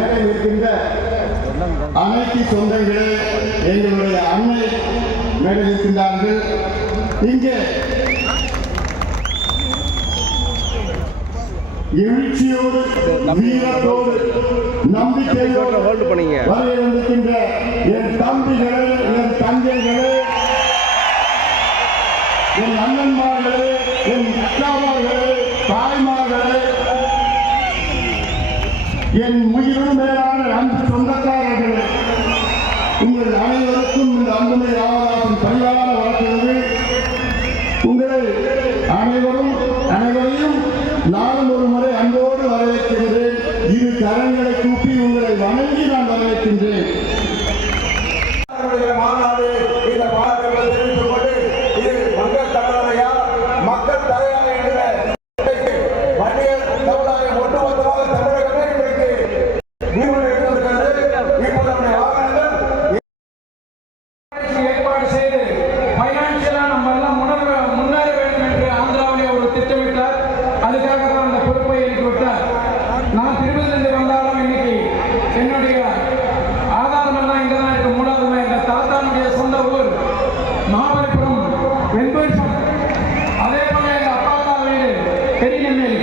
மேலே இருக்கின்ற அனைத்து சொந்தங்களே எங்களுடைய அன்னை மேலே இருக்கின்றார்கள். இங்கே எழுச்சியோடு வீரத்தோடு நம்பிக்கையோடு வரையிருக்கின்ற என் தம்பிகளே என் தங்கைகளே என் அண்ணன்மார்களே என் அக்காமார்களே தாய்மார்களே என் மேலான அன்பு சொந்தக்காரர்களே உங்கள் அனைவருக்கும் இந்த அன்புமை ஆவராசின் பரிவார வழக்குகள் உங்களை அனைவரும் அனைவரையும் நானும் ஒரு முறை அன்போடு வரவேற்கின்றேன் இரு கரங்களை போயிடுச்சு அதே போல பெரிய நெல்மேலி